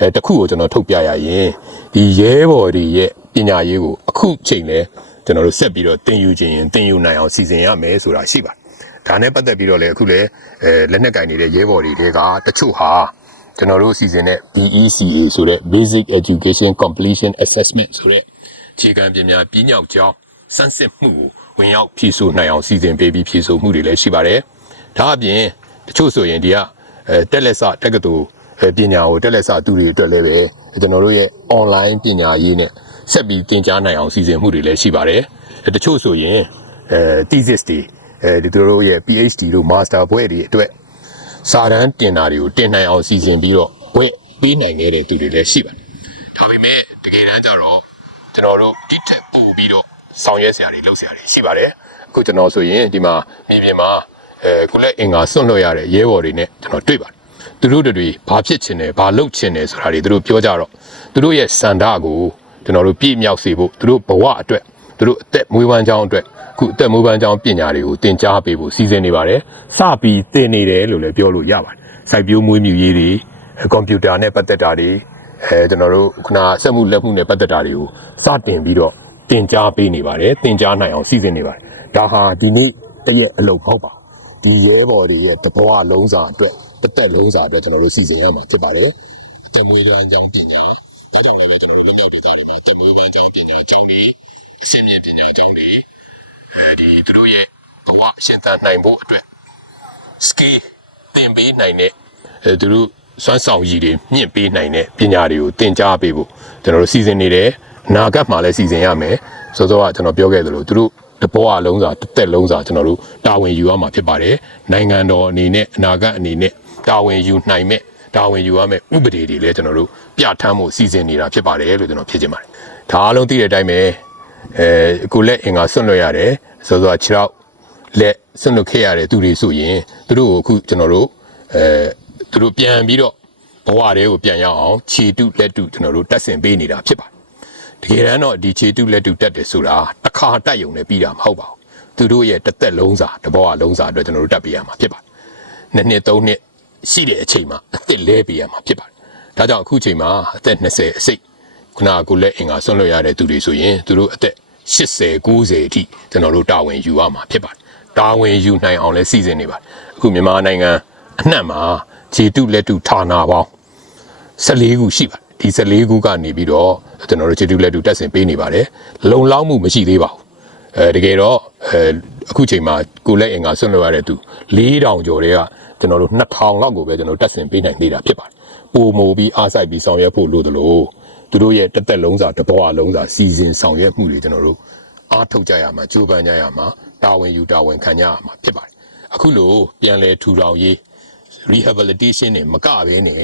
အဲတစ်ခုကိုကျွန်တော်ထုတ်ပြရရင်ဒီရဲဘော်တွေရဲ့ပညာရေးကိုအခုချိန်လဲကျွန်တော်တို့ဆက်ပြီးတော့သင်ယူခြင်းရင်သင်ယူနိုင်အောင်စီစဉ်ရမယ်ဆိုတာရှိပါတယ်ဒါနဲ့ပတ်သက်ပြီးတော့လည်းအခုလည်းအဲလက်နက်ကင်နေတဲ့ရဲဘော်တွေကတချို့ဟာကျွန်တော်တို့စီစဉ်တဲ့ BECA ဆိုတဲ့ Basic Education Completion Assessment ဆိုတဲ့ခြေကံပညာပြညောက်ကြောင်းစမ်းစစ်မှုကိုဝင်ရောက်ဖြည့်ဆို့နိုင်အောင်စီစဉ်ပေးပြီးဖြည့်ဆို့မှုတွေလည်းရှိပါတယ်။ဒါအပြင်တချို့ဆိုရင်ဒီကအဲတက်လက်စတက္ကသိုလ်အဲ ပညာကိုတက်လက်စသူတွေအတွက်လည်းပဲကျွန်တော်တို့ရဲ့ online ပညာရေးနဲ့ဆက်ပြီးသင်ကြားနိုင်အောင်စီစဉ်မှုတွေလည်းရှိပါတယ်။အဲတချို့ဆိုရင်အဲ thesis တွေအဲဒီသူတို့ရဲ့ PhD တို့ master ဘွဲ့တွေအတွက်စာတမ်းတင်တာတွေကိုတင်နိုင်အောင်စီစဉ်ပြီးတော့ဘွဲ့ပေးနိုင်ခဲ့တဲ့သူတွေလည်းရှိပါတယ်။ဒါပေမဲ့တကယ်တမ်းကျတော့ကျွန်တော်တို့ဒီထက်ပိုပြီးတော့ဆောင်ရွက်စရာတွေလုပ်စရာတွေရှိပါတယ်အခုကျွန်တော်ဆိုရင်ဒီမှာမြေပြင်မှာအဲကိုလက်အင်္ဂါစွန့်လွှတ်ရတဲ့ရဲဘော်တွေနဲ့ကျွန်တော်တွေ့ပါတယ် သူတို့တွေဘာဖြစ်ချင်တယ်ဘာလုပ်ချင်တယ်ဆိုတာတွေသူတို့ပြောကြတော့သူတို့ရဲ့စန္ဒကိုကျွန်တော်တို့ပြည့်မြောက်စေဖို့သူတို့ဘဝအတွက်သူတို့အသက်မွေးဝမ်းကြောင်းအတွက်အခုအသက်မွေးဝမ်းကြောင်းပညာတွေကိုသင်ကြားပေးဖို့စီစဉ်နေပါတယ်စပြီးသင်နေတယ်လို့လည်းပြောလို့ရပါတယ်စိုက်ပျိုးမွေးမြူရေးတွေကွန်ပျူတာနဲ့ပတ်သက်တာတွေအဲကျွန်တော်တို့ခုနစက်မှုလက်မှုနဲ့ပတ်သက်တာတွေကိုစတင်ပြီးတော့တင် जा ပေးနေပါတယ်တင် जा နိုင်အောင်စီစဉ်နေပါတယ်ဒါဟာဒီနေ့တရက်အလုပ်မဟုတ်ပါဘူးဒီရဲဘော်တွေရဲ့တဘဝလုံးစာအတွက် တစ်သက်လုံးစာအတွက်ကျွန်တော်တို့စီစဉ်ရမှာဖြစ်ပါတယ်အသက်မွေးလွှမ်းကြောင်းပညာဒါကြောင့်လည်းပဲကျွန်တော်တို့လက်မြောက်တဲ့သားတွေမှာအသက်မွေးလွှမ်းကြောင်းပညာအကြောင်းတွေအဆင့်မြင့်ပညာအကြောင်းတွေအဲဒီသူတို့ရဲ့ဘဝရှင်သန်နိုင်ဖို့အတွက် skill သင်ပေးနိုင်တဲ့အဲသူတို့စွမ်းဆောင်ရည်တွေမြင့်ပေးနိုင်တဲ့ပညာတွေကိုသင်ကြားပေးဖို့ကျွန်တော်တို့စီစဉ်နေတယ်အနာဂတ်မှာလည်းစီစဉ်ရမယ်စောစောကကျွန်တော်ပြောခဲ့သလိုသူတို့တဘောအလုံးစာတစ်သက်လုံးစာကျွန်တော်တို့တာဝန်ယူရမှာဖြစ်ပါတယ်နိုင်ငံတော်အနေနဲ့အနာဂတ်အနေနဲ့ တာဝန်ယူနိုင်မဲ့တာဝန်ယူရမယ့်ဥပဒေတွေလည်းကျွန်တော်တို့ပြဋ္ဌာန်းဖို့စီစဉ်နေတာဖြစ်ပါတယ်လို့ကျွန်တော်ဖြစ်ချင်ပါတယ်ဒါအားလုံးသိတဲ့အတိုင်းပဲအဲအခုလက်အင်္ဂါဆွန့်လွတ်ရတယ်စောစောက6ရောက်လက်ဆွန့်လွတ်ခဲ့ရတဲ့သူတွေဆိုရင်သူတို့ကိုအခုကျွန်တော်တို့အဲသူတို့ပြန်ပြီးတော့ဘဝတွေကိုပြန်ရောက်အောင်ခြေတုလက်တုကျွန်တော်တို့တက်ဆင်ပေးနေတာဖြစ်ပါတယ်တကယ်တမ်းတော့ဒီခြေတုလက်တုတက်တယ်ဆိုတာတစ်ခါတက်ယုံနဲ့ပြီးတာမဟုတ်ပါဘူးသူတို့ရဲ့တစ်သက်လုံးစာတစ်ဘဝလုံးစာအတွက်ကျွန်တော်တို့တက်ပေးရမှာဖြစ်ပါတယ်နှစ်နှစ်သုံးနှစ် ရှိတဲ့အချိန်မှာအသက်လဲပေးရမှာဖြစ်ပါတယ်ဒါကြောင့်အခုချိန်မှာအသက်20အစိတ်ခုနကကိုလက်အင်္ဂါဆွန့်လွတ်ရတဲ့သူတွေဆိုရင်သူတို့အသက်80 90အထိကျွန်တော်တို့တာဝန်ယူရမှာဖြစ်ပါတယ်တာဝန်ယူနိုင်အောင်လဲစီစဉ်နေပါတယ်အခုမြန်မာနိုင်ငံအနှံ့မှာခြေတုလက်တုဌာနပေါင်း14ခုရှိပါတယ်ဒီ14ခုကနေပြီးတော့ကျွန်တော်တို့ခြေတုလက်တုတက်ဆင်ပေးနေပါတယ်လုံလောက်မှုမရှိသေးပါဘူးအဲတကယ်တော့အဲအခုချိန်မှာကိုလက်အင်္ဂါဆွန့်လွတ်ရတဲ့သူ4000ကျော်တွေက ကျွန်တော်တို့2000လောက်ကိုပဲကျွန်တော်တို့တက်ဆင်ပေးနိုင်သေးတာဖြစ်ပါတယ်ပိုမိုပြီးအားစိုက်ပြီးဆောင်ရွက်ဖို့လိုသလိုသူတို့ရဲ့တစ်သက်လုံးစာတစ်ဘဝလုံးစာစီစဉ်ဆောင်ရွက်မှုတွေကျွန်တော်တို့အားထုတ်ကြရမှာကြိုးပမ်းကြရမှာတာဝန်ယူတာဝန်ခံကြရမှာဖြစ်ပါတယ်အခုလိုပြန်လဲထူထောင်ရေး rehabilitation နဲ့မကဘဲနဲ့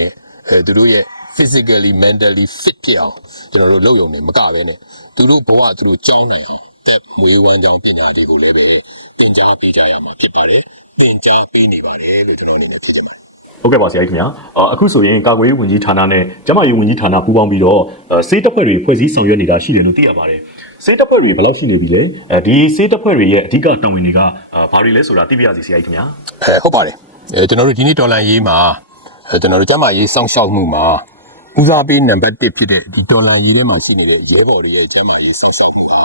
အဲသူတို့ရဲ့ physically mentally fit ဖြစ်အောင်ကျွန်တော်တို့လုပ်ရုံနဲ့မကဘဲနဲ့သူတို့ဘဝသူတို့ကြောင်းနိုင်အောင်တက်မွေးဝမ်းကြောင်းပညာတွေကိုလည်းပဲသင်ကြားပေးကြရမှာဖြစ်ပါတယ် သင်ကြားပေးနေပါတယ်လို့ကျွန်တော်အနေနဲ့သိချင်ပါတယ်ဟုတ်ကဲ့ပါဆရာကြီးခင်ဗျာအာအခုဆိုရင်ကာကွယ်ရေးဝန်ကြီးဌာနနဲ့ကျန်းမာရေးဝန်ကြီးဌာနပူးပေါင်းပြီးတော့အဲစေးတပ်ဖွဲ့တွေဖွဲ့စည်းဆောင်ရွက်နေတာရှိတယ်လို့သိရပါတယ်စေးတပ်ဖွဲ့တွေဘယ်လောက်ရှိနေပြီလဲအဲဒီစေးတပ်ဖွဲ့တွေရဲ့အဓိကတာဝန်တွေကအာဘာတွေလဲဆိုတာသိပြရစီဆရာကြီးခင်ဗျာအဲဟုတ်ပါတယ်အဲကျွန်တော်တို့ဒီနေ့ဒေါ်လာရေးမှာအဲကျွန်တော်တို့ကျန်းမာရေးစောင့်ရှောက်မှုမှာဦးစားပေးနံပါတ်1ဖြစ်တဲ့ဒီဒေါ်လာရေးထဲမှာရှိနေတဲ့ရဲဘော်တွေရဲ့ကျန်းမာရေးစောင့်ရှောက်မှုဟာ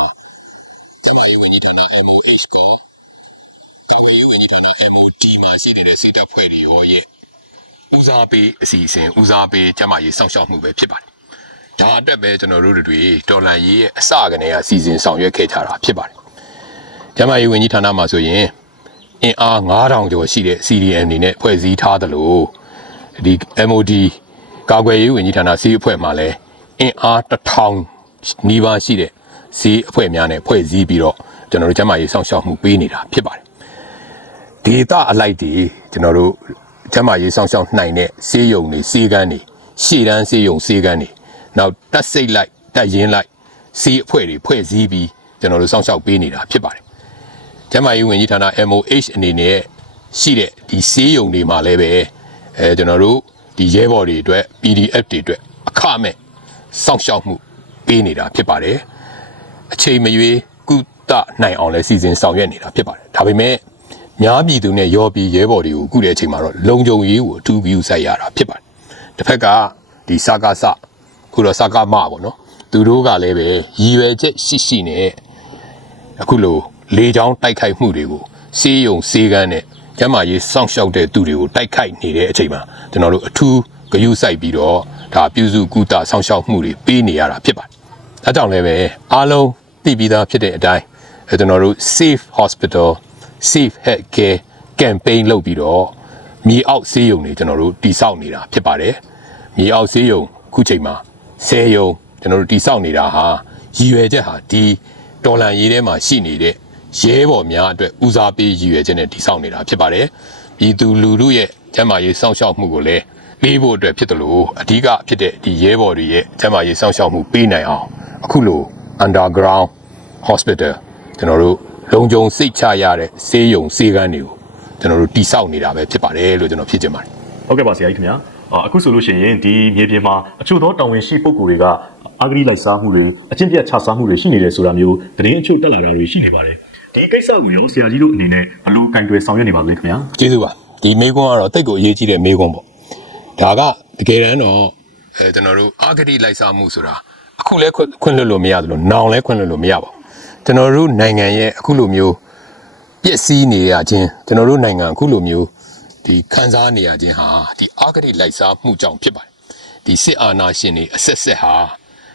ကျန်းမာရေးဝန်ကြီးဌာန MOH ကို ကာကွယ်ရေးဝန်ကြီးဌာန MOD မှာရှိနေတဲ့စစ်တပ်ဖွဲ့တွေရောရဲ့ဦးစားပေးအစီအစဉ်ဦးစားပေးကျန်းမာရေးစောင့်ရှောက်မှုပဲဖြစ်ပါတယ်ဒါအတွက်ပဲကျွန်တော်တို့တွေဒေါ်လာရေးရဲ့အစကနေကစီစဉ်ဆောင်ရွက်ခဲ့ကြတာဖြစ်ပါတယ်ကျန်းမာရေးဝန်ကြီးဌာနမှာဆိုရင်အင်အား9000ကျော်ရှိတဲ့ CDM အနေနဲ့ဖွဲ့စည်းထားသလိုဒီ MOD ကာကွယ်ရေးဝန်ကြီးဌာနစီးအဖွဲ့မှာလည်းအင်အား1000နီးပါးရှိတဲ့စီးအဖွဲ့များနဲ့ဖွဲ့စည်းပြီးတော့ကျွန်တော်တို့ကျန်းမာရေးစောင့်ရှောက်မှုပေးနေတာဖြစ်ပါတယ် ဒေတာအလိုက်တွေကျွန်တော်တို့ကျမ်းမာရေးဆောင်ရှောက်နိုင်တဲ့စေးရုံတွေစေးကန်းတွေရှေ့တန်းစေးရုံစေးကန်းတွေနောက်တက်စိတ်လိုက်တက်ရင်လိုက်စေးအဖွဲ့တွေဖွဲ့စည်းပြီးကျွန်တော်တို့ဆောင်ရှောက်ပေးနေတာဖြစ်ပါတယ်ကျမ်းမာရေးဝန်ကြီးဌာန MOH အနေနဲ့ရှိတဲ့ဒီစေးရုံတွေမှာလည်းပဲအဲကျွန်တော်တို့ဒီရဲဘော်တွေအတွက် PDF တွေအတွက်အခမဲ့စောင့်ရှောက်မှုပေးနေတာဖြစ်ပါတယ်အချိန်မရွေးကုသနိုင်အောင်လဲစီစဉ်ဆောင်ရွက်နေတာဖြစ်ပါတယ်ဒါပေမဲ့ များပြည်သူနဲ့ရောပြည်ရဲဘော်တွေကိုကုတဲ့အချိန်မှာတော့လုံခြုံရေးကိုအထူးဂရုစိုက်ရတာဖြစ်ပါတယ်တစ်ဖက်ကဒီစကားစခုတော့စကားမပေါ့နော်သူတို့ကလည်းပဲရည်ရွယ်ချက်ရှိရှိနဲ့အခုလိုလေချောင်းတိုက်ခိုက်မှုတွေကိုစေးရုံစေးကန်းနဲ့ကျမ်းမာရေးစောင့်ရှောက်တဲ့သူတွေကိုတိုက်ခိုက်နေတဲ့အချိန်မှာကျွန်တော်တို့အထူးဂရုစိုက်ပြီးတော့ဒါပြုစုကုသစောင့်ရှောက်မှုတွေပေးနေရတာဖြစ်ပါတယ်ဒါကြောင့်လည်းပဲအားလုံးသိပြီးသားဖြစ်တဲ့အတိုင်းအဲကျွန်တော်တို့ safe hospital safe health care campaign လုပ်ပြီးတော့မြေအောက်ဆေးရုံတွေကျွန်တော်တို့တိစောက်နေတာဖြစ်ပါတယ်မြေအောက်ဆေးရုံခုချိန်မှာ10ရုံကျွန်တော်တို့တိစောက်နေတာဟာရည်ရွယ်ချက်ဟာဒီတော်လန်ရေးထဲမှာရှိနေတဲ့ရဲဘော်များအတွက်ဦးစားပေးရည်ရွယ်ချက်နဲ့တိစောက်နေတာဖြစ်ပါတယ်ပြည်သူလူထုရဲ့ကျန်းမာရေးစောင့်ရှောက်မှုကိုလည်းပေးဖို့အတွက်ဖြစ်တယ်လို့အဓိကဖြစ်တဲ့ဒီရဲဘော်တွေရဲ့ကျန်းမာရေးစောင့်ရှောက်မှုပေးနိုင်အောင်အခုလို underground hospital ကျွန်တော်တို့ လုံခြုံစိတ်ချရတဲ့ဆေးရုံဆေးကန်းတွေကိုကျွန်တော်တို့တိစောက်နေတာပဲဖြစ်ပါတယ်လို့ကျွန်တော်ဖြစ်ချင်ပါတယ်ဟုတ်ကဲ့ပါဆရာကြီးခင်ဗျာအာအခုဆိုလို့ရှိရင်ဒီမြေပြင်မှာအချို့သောတာဝန်ရှိပုဂ္ဂိုလ်တွေကအာဂရိလိုက်စားမှုတွေအချင်းပြတ်ချစားမှုတွေရှိနေတယ်ဆိုတာမျိုးသတင်းအချို့တက်လာတာတွေရှိနေပါတယ်ဒီကိစ္စကိုရောဆရာကြီးတို့အနေနဲ့ဘယ်လိုကင်တွယ်ဆောင်ရွက်နေပါလဲခင်ဗျာကျေးဇူးပါဒီမေကွန်းကတော့တိတ်ကိုအရေးကြီးတဲ့မေကွန်းပေါ့ဒါကတကယ်တမ်းတော့အဲကျွန်တော်တို့အာဂတိလိုက်စားမှုဆိုတာအခုလဲခွင့်ခွင့်လွတ်လို့မရသလိုနောင်လဲခွင့်လွတ်လို့မရပါဘူး ကျွန်တော်တို့နိုင်ငံရဲ့အခုလိုမျိုးပျက်စီးနေရခြင်းကျွန်တော်တို့နိုင်ငံအခုလိုမျိုးဒီခံစားနေရခြင်းဟာဒီအာဂတိလိုက်စားမှုကြောင့်ဖြစ်ပါတယ်ဒီစစ်အာဏာရှင်တွေအဆက်ဆက်ဟာ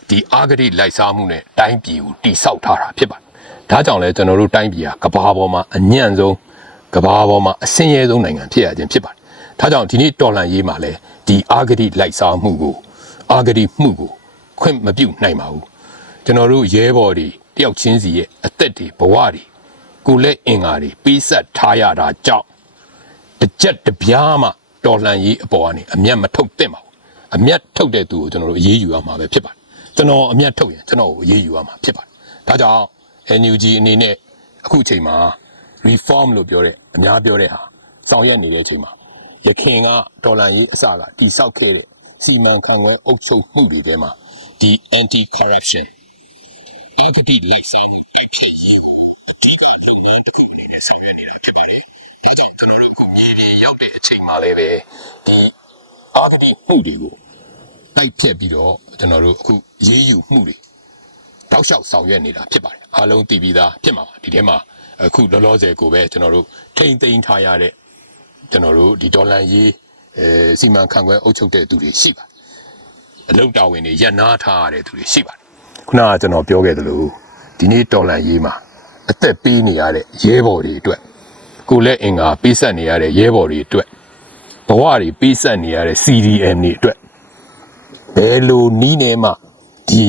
ဒီအာဂတိလိုက်စားမှုနဲ့တိုင်းပြည်ကိုတိဆောက်ထားတာဖြစ်ပါတယ်ဒါကြောင့်လဲကျွန်တော်တို့တိုင်းပြည်ဟာကဘာပေါ်မှာအညံ့ဆုံးကမ္ဘာပေါ်မှာအဆင်းရဲဆုံးနိုင်ငံဖြစ်ရခြင်းဖြစ်ပါတယ်။ဒါကြောင့်ဒီနေ့တော်လှန်ရေးမှာလည်းဒီအာဂတိလိုက်စားမှုကိုအာဂတိမှုကိုခွင့်မပြုနိုင်ပါဘူး။ကျွန်တော်တို့ရဲဘော်တွေ တယောက်ချင်းစီရဲ့အသက်တွေဘဝတွေကိုယ်လက်အင်္ဂါတွေပေးဆက်ထားရတာကြောင့်တစ်ကြက်တစ်ပြားမှတော်လှန်ရေးအပေါ်ကနေအမျက်မထုတ်သင့်ပါဘူး။အမျက်ထုတ်တဲ့သူကိုကျွန်တော်တို့အေးအေးယူရမှာပဲဖြစ်ပါတယ်။ကျွန်တော်အမျက်ထုတ်ရင်ကျွန်တော်ကိုအေးအေးယူရမှာဖြစ်ပါတယ်။ဒါကြောင့် NUG အနေနဲ့အခုချိန်မှာ reform လို့ပြောတဲ့အများပြောတဲ့ဟာဆောင်ရွက်နေတဲ့အချိန်မှာရခင်ကဒေါ်လာရေးအစကတိဆောက်ခဲ့တဲ့စီမံခန့်ခွဲအုပ်ချုပ်မှုတွေထဲမှာဒီ anti corruption equity လက်ဆောင်မှုတိုက်ဖြတ်ရေးကိုအထူးအလုပ်များတစ်ခုအနေနဲ့ဆောင်ရွက်နေတာဖြစ်ပါတယ်။ဒါကြောင့်ကျွန်တော်တို့အခုမြေတွေရောက်တဲ့အချိန်မှာလည်းပဲဒီ equity မှုတွေကိုတိုက်ဖြတ်ပြီးတော့ကျွန်တော်တို့အခုရေးယူမှုတွေတောက်လျှောက်ဆောင်ရွက်နေတာဖြစ်ပါတယ်အားလုံးသိပြီးသားဖြစ်မှာပါဒီထဲမှာအခုလောလောဆယ်ကိုပဲကျွန်တော်တို့ထိမ့်သိမ်းထားရတဲ့ကျွန်တော်တို့ဒီဒေါ်လာရေးအဲစီမံခန့်ခွဲအုပ်ချုပ်တဲ့သူတွေရှိပါတယ်အလုပ်တာဝန်တွေရပ်နားထားရတဲ့သူတွေရှိပါတယ် ခုနကကျွန်တော်ပြောခဲ့သလိုဒီနေ့ဒေါ်လာရေးမှာအသက်ပေးနေရတဲ့ရဲဘော်တွေအတွက်ကိုယ်လက်အင်္ဂါပေးဆက်နေရတဲ့ရဲဘော်တွေအတွက်ဘဝတွေပေးဆက်နေရတဲ့ CDM တွေအတွက်ဘယ်လိုနီးနေမှဒီ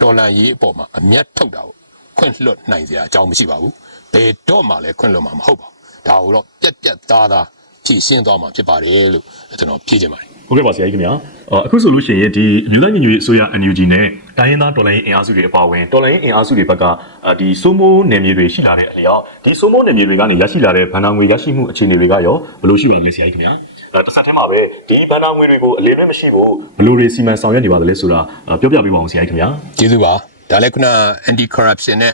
ဒေါ်လာရေးအပေါ်မှာအမျက်ထုတ်တာကိုခွင့်လွှတ်နိုင်စရာအကြောင်းမရှိပါဘူးဘယ်တော့မှလည်းခွင့်လွှတ်မှာမဟုတ်ပါဘူးဒါကိုတော့ပြက်ပြက်သားသားဖြည့်ရှင်းသွားမှာဖြစ်ပါတယ်လို့ကျွန်တော်ဖြည့်ချင်ပါတယ် ဟုတ်ကဲ့ပါဆရာကြီးခင်ဗျာအာအခုဆိုလို့ရှိရင်ဒီအမျိုးသားညီညွတ်ရေးအစိုးရ NUG နဲ့တိုင်းရင်းသားတော်လှန်ရေးအင်အားစုတွေအပါအဝင်တော်လှန်ရေးအင်အားစုတွေဘက်ကအာဒီစိုးမိုးနယ်မြေတွေရှိလာတဲ့အလျောက်ဒီစိုးမိုးနယ်မြေတွေကနေရရှိလာတဲ့ဗန်နာငွေရရှိမှုအခြေအနေတွေကရောဘယ်လိုရှိပါလဲဆရာကြီးခင်ဗျာအဲတစ်ဆက်တည်းမှာပဲဒီဗန်နာငွေတွေကိုအလေးနဲ့မရှိဘူးဘယ်လိုတွေစီမံဆောင်ရွက်နေပါသလဲဆိုတာအာပြောပြပေးပါအောင်ဆရာကြီးခင်ဗျာကျေးဇူးပါဒါလည်းခုန anti corruption နဲ့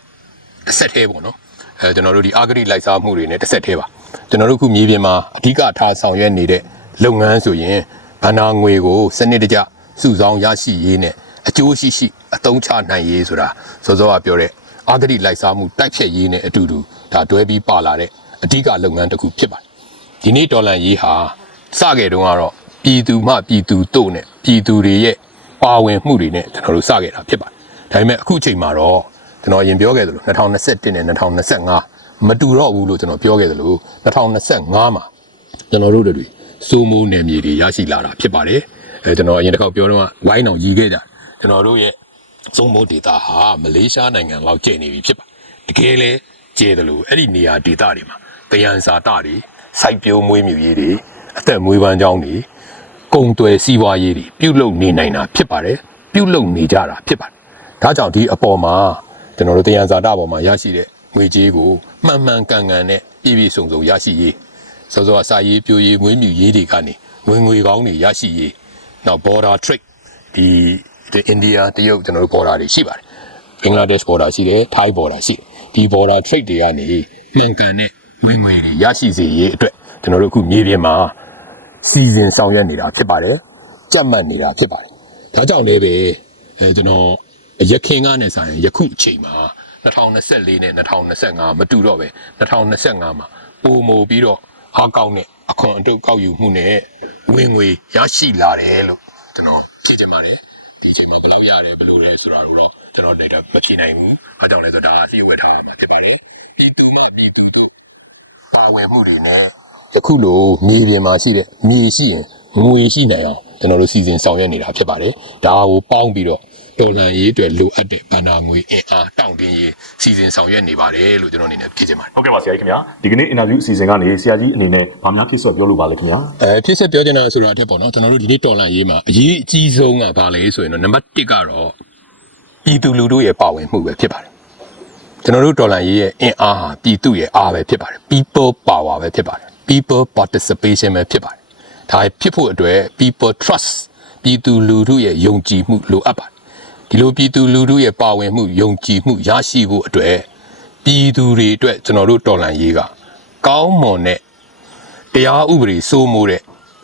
တစ်ဆက်သေးပေါ့နော်အဲကျွန်တော်တို့ဒီအာဂတိလိုက်စားမှုတွေနဲ့တစ်ဆက်သေးပါကျွန်တော်တို့ခုမြေပြင်မှာအဓိကထားဆောင်ရွက်နေတဲ့လုပ်ငန်းဆိုရင် ဗန္နာငွေကိုစနစ်တကျစုဆောင်းရရှိရေးနဲ့အကျိုးရှိရှိအသုံးချနိုင်ရေးဆိုတာစောစောကပြောတဲ့အာဂတိလိုက်စားမှုတိုက်ဖြတ်ရေးနဲ့အတူတူဒါတွဲပြီးပါလာတဲ့အဓိကလုပ်ငန်းတစ်ခုဖြစ်ပါတယ်ဒီနေ့ဒေါ်လာရေးဟာစခဲ့တုန်းကတော့ပြည်သူမှပြည်သူတို့နဲ့ပြည်သူတွေရဲ့ပါဝင်မှုတွေနဲ့ကျွန်တော်တို့စခဲ့တာဖြစ်ပါတယ်ဒါပေမဲ့အခုချိန်မှာတော့ကျွန်တော်အရင်ပြောခဲ့သလို2021နဲ့2025မတူတော့ဘူးလို့ကျွန်တော်ပြောခဲ့သလို2025မှာကျွန်တော်တို့တွေ စိုးမိုးနယ်မြေတွေရရှိလာတာဖြစ်ပါတယ်အဲကျွန်တော်အရင်တစ်ခေါက်ပြောတော့ဝိုင်းအောင်ရည်ခဲ့ကြကျွန်တော်တို့ရဲ့စိုးမိုးဒေတာဟာမလေးရှားနိုင်ငံလောက်ကျနေပြီဖြစ်ပါတကယ်လဲကျဲတယ်လို့အဲ့ဒီနေရာဒေတာတွေမှာကယံစာတာတွေစိုက်ပျိုးမွေးမြူရေးတွေအသက်မွေးပန်းကြောင်းတွေကုံတွယ်စီးပွားရေးတွေပြုလုပ်နေနိုင်တာဖြစ်ပါတယ်ပြုလုပ်နေကြတာဖြစ်ပါတယ်ဒါကြောင့်ဒီအပေါ်မှာကျွန်တော်တို့တရားစာတအပေါ်မှာရရှိတဲ့ငွေကြေးကိုမှန်မှန်ကန်ကန်နဲ့ပြည့်ပြည့်စုံစုံရရှိရေး စောစောအစာရေးပြိုးရေးမွေးမြူရေးတွေကနေဝင်ငွေကောင်းတွေရရှိရေးနောက် border trade ဒီဒီအိန္ဒိယတရုတ်ကျွန်တော်တို့ border တွေရှိပါတယ်ဘင်္ဂလားဒေ့ရှ် border ရှိတယ် Thai border ရှိတယ်ဒီ border trade တွေကနေမှန်ကန်တဲ့ဝင်ငွေတွေရရှိစေရေးအတွက်ကျွန်တော်တို့အခုမြေပြင်မှာစီစဉ်ဆောင်ရွက်နေတာဖြစ်ပါတယ်ကြက်မှတ်နေတာဖြစ်ပါတယ်ဒါကြောင့်လည်းပဲအဲကျွန်တော်ရခင်ကနဲ့ဆိုင်ယခုအချိန်မှာ2024နဲ့2025မတူတော့ပဲ2025မှာပိုမိုပြီးတော့ အားကောင်းတဲ့အခွန်အတုပ်ကောက်ယူမှုနဲ့ဝင်ငွေရရှိလာတယ်လို့ကျွန်တော်ဖြည့်ချင်ပါတယ်ဒီအချိန်မှာဘယ်လောက်ရတယ်ဘယ်လိုလဲဆိုတာတော့ကျွန်တော် data မဖြည့်နိုင်ဘူး။ဘာကြောင့်လဲဆိုတော့ဒါအစည်းအဝေးထားရမှာဖြစ်ပါတယ်။ဒီတူမှဒီတူတို့ပါဝင်မှုတွေနဲ့ယခုလိုမြေပြင်မှာရှိတဲ့မြေရှိရင်ငွေရှိနိုင်အောင်ကျွန်တော်တို့စီစဉ်ဆောင်ရွက်နေတာဖြစ်ပါတယ်။ဒါကိုပေါင်းပြီးတော့ တော်လန်ရေးအတွက်လိုအပ်တဲ့ဗန္နာငွေအင်အားတောင့်တင်းရေးစီစဉ်ဆောင်ရွက်နေပါတယ်လို့ကျွန်တော်အနေနဲ့ဖြည့်ချင်ပါတယ်ဟုတ်ကဲ့ပါဆရာကြီးခင်ဗျာဒီကနေ့ interview အစီအစဉ်ကနေဆရာကြီးအနေနဲ့ဗာများဖြစ်စော့ပြောလို့ပါလေခင်ဗျာအဲဖြစ်ဆက်ပြောချင်တာဆိုတာအထက်ပေါ့နော်ကျွန်တော်တို့ဒီနေ့တော်လန်ရေးမှာအရေးအကြီးဆုံးကဘာလဲဆိုရင်တော့နံပါတ်1ကတော့ပြည်သူလူထုရဲ့ပါဝင်မှုပဲဖြစ်ပါတယ်ကျွန်တော်တို့တော်လန်ရေးရဲ့အင်အားဟာပြည်သူရဲ့အားပဲဖြစ်ပါတယ် people power ပဲဖြစ်ပါတယ် people participation ပဲဖြစ်ပါတယ်ဒါဖြစ်ဖို့အတွက် people trust ပြည်သူလူထုရဲ့ယုံကြည်မှုလိုအပ်ပါတယ် ဒီလိုပြည်သူလူထုရဲ့ပါဝင်မှုယုံကြည်မှုရရှိဖို့အတွက်ပြည်သူတွေအတွက်ကျွန်တော်တို့တော်လန်ရေးကကောင်းမွန်တဲ့တရားဥပဒေစိုးမိုးတဲ့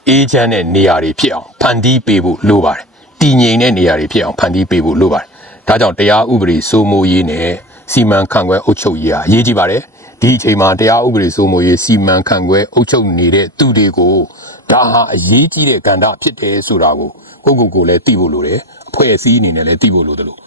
အေဂျင့်တဲ့နေရာတွေဖြစ်အောင်ဖန်တီးပေးဖို့လိုပါတယ်။တည်ငြိမ်တဲ့နေရာတွေဖြစ်အောင်ဖန်တီးပေးဖို့လိုပါတယ်။ဒါကြောင့်တရားဥပဒေစိုးမိုးရေးနဲ့စီမံခန့်ခွဲအုပ်ချုပ်ရေးဟာအရေးကြီးပါတယ်။ဒီအချိန်မှာတရားဥပဒေစိုးမိုးရေးစီမံခန့်ခွဲအုပ်ချုပ်နေတဲ့သူတွေကို ဒါဟာအရေးကြီးတဲ့ကဏ္ဍဖြစ်တယ်ဆိုတာကိုကိုယ့်ကိုယ်ကိုယ်လည်းသိဖို့လိုတယ်။အဖွဲ့အစည်းအနေနဲ့လည်းသိဖို့လိုတယ်လို့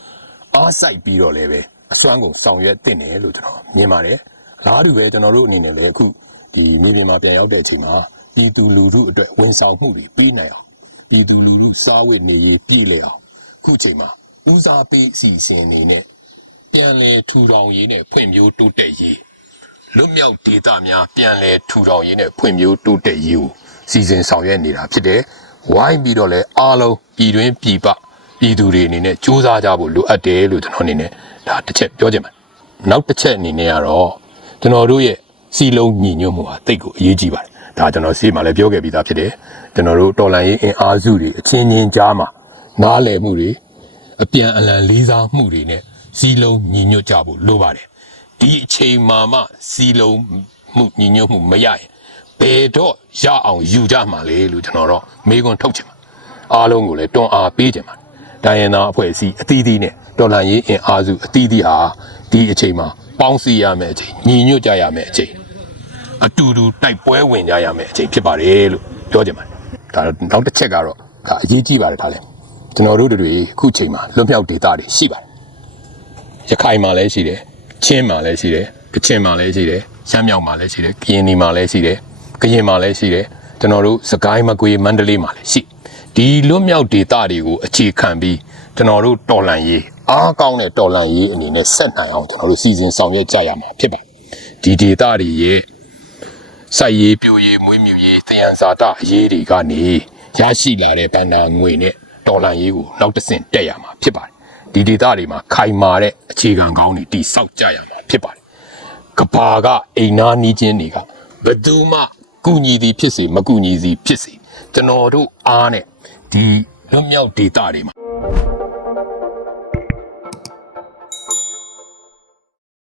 အားစိုက်ပြီးတော့လည်းပဲအစွမ်းကုန်ဆောင်ရွက်တင်တယ်လို့ကျွန်တော်မြင်ပါတယ်။အလားတူပဲကျွန်တော်တို့အနေနဲ့လည်းအခုဒီမြေပြင်မှာပြန်ရောက်တဲ့အချိန်မှာပြည်သူလူထုအတွက်ဝန်ဆောင်မှုတွေပေးနိုင်အောင်ပြည်သူလူထုစားဝတ်နေရေးပြည်လဲအောင်အခုချိန်မှာဦးစားပေးအစီအစဉ်အနေနဲ့ပြန်လဲထူထောင်ရေးနဲ့ဖွံ့ဖြိုးတိုးတက်ရေးလွတ်မြောက်ဒေသများပြန်လဲထူထောင်ရေးနဲ့ဖွံ့ဖြိုးတိုးတက်ရေးကို စီစဉ်ဆောင်ရွက်နေတာဖြစ်တယ်။ဝိုင်းပြီးတော့လဲအားလုံးပြည်တွင်းပြည်ပပြည်သူတွေအနေနဲ့စူးစမ်းကြဖို့လိုအပ်တယ်လို့ကျွန်တော်အနေနဲ့ဒါတစ်ချက်ပြောချင်ပါတယ်။နောက်တစ်ချက်အနေနဲ့ကတော့ကျွန်တော်တို့ရဲ့စီလုံးညီညွတ်မှုဟာတိတ်ကိုအရေးကြီးပါတယ်။ဒါကျွန်တော်စီမှာလည်းပြောခဲ့ပြီးသားဖြစ်တယ်။ကျွန်တော်တို့တော်လန်ရေးအင်အားစုတွေအချင်းချင်းကြားမှာနားလည်မှုတွေအပြန်အလှန်လေးစားမှုတွေနဲ့စီလုံးညီညွတ်ကြဖို့လိုပါတယ်။ဒီအချိန်မှာမှစီလုံးမှုညီညွတ်မှုမရရင် ဘယ်တော့ရအောင်ယူကြမှာလေလို့ကျွန်တော်တော့မေးခွန်းထုတ်ချင်ပါအားလုံးကိုလည်းတွန်းအားပေးချင်ပါတယ်။တိုင်းရင်းသားအဖွဲ့အစည်းအသီးသီးနဲ့တော်လန်ရေးအင်အားစုအသီးသီးဟာဒီအချိန်မှာပေါင်းစည်းရမယ့်အချိန်ညီညွတ်ကြရမယ့်အချိန်အတူတူတိုက်ပွဲဝင်ကြရမယ်အချိန်ဖြစ်ပါတယ်လို့ပြောချင်ပါတယ်ဒါနောက်တစ်ချက်ကတော့ဒါအရေးကြီးပါတယ်ဒါလည်းကျွန်တော်တို့တွေအခုချိန်မှာလွတ်မြောက်ဒေသတွေရှိပါတယ်ရခိုင်မှာလည်းရှိတယ်ချင်းမှာလည်းရှိတယ်ကချင်မှာလည်းရှိတယ်ရှမ်းမြောက်မှာလည်းရှိတယ်ကရင်နီမှာလည်းရှိတယ် ကရင်မှာလည်းရှိတယ်ကျွန်တော်တို့စကိုင်းမကွေးမန္တလေးမှာလည်းရှိဒီလွတ်မြောက်ဒေသတွေကိုအခြေခံပြီးကျွန်တော်တို့တော်လန်ရေးအားကောင်းတဲ့တော်လန်ရေးအနေနဲ့ဆက်နိုင်အောင်ကျွန်တော်တို့စီစဉ်ဆောင်ရွက်ကြရမှာဖြစ်ပါတယ်ဒီဒေသတွေရဲ့စိုက်ရေးပြိုရေးမွေးမြူရေးသယံဇာတအရေးတွေကနေရရှိလာတဲ့ဗန္ဒာငွေနဲ့ဒေါ်လာရေးကိုနောက်တစ်ဆင့်တက်ရမှာဖြစ်ပါတယ်ဒီဒေသတွေမှာခိုင်မာတဲ့အခြေခံကောင်းတွေတိစောက်ကြရမှာဖြစ်ပါတယ်ကဘာကအိမ်နာနီးချင်းတွေကဘယ်သူမှ ကုညီသည်ဖြစ်စေမကုညီသည်ဖြစ်စေကျွန်တော်တို့အားနဲ့ဒီလွတ်မြောက်ဒေသတွေမှာ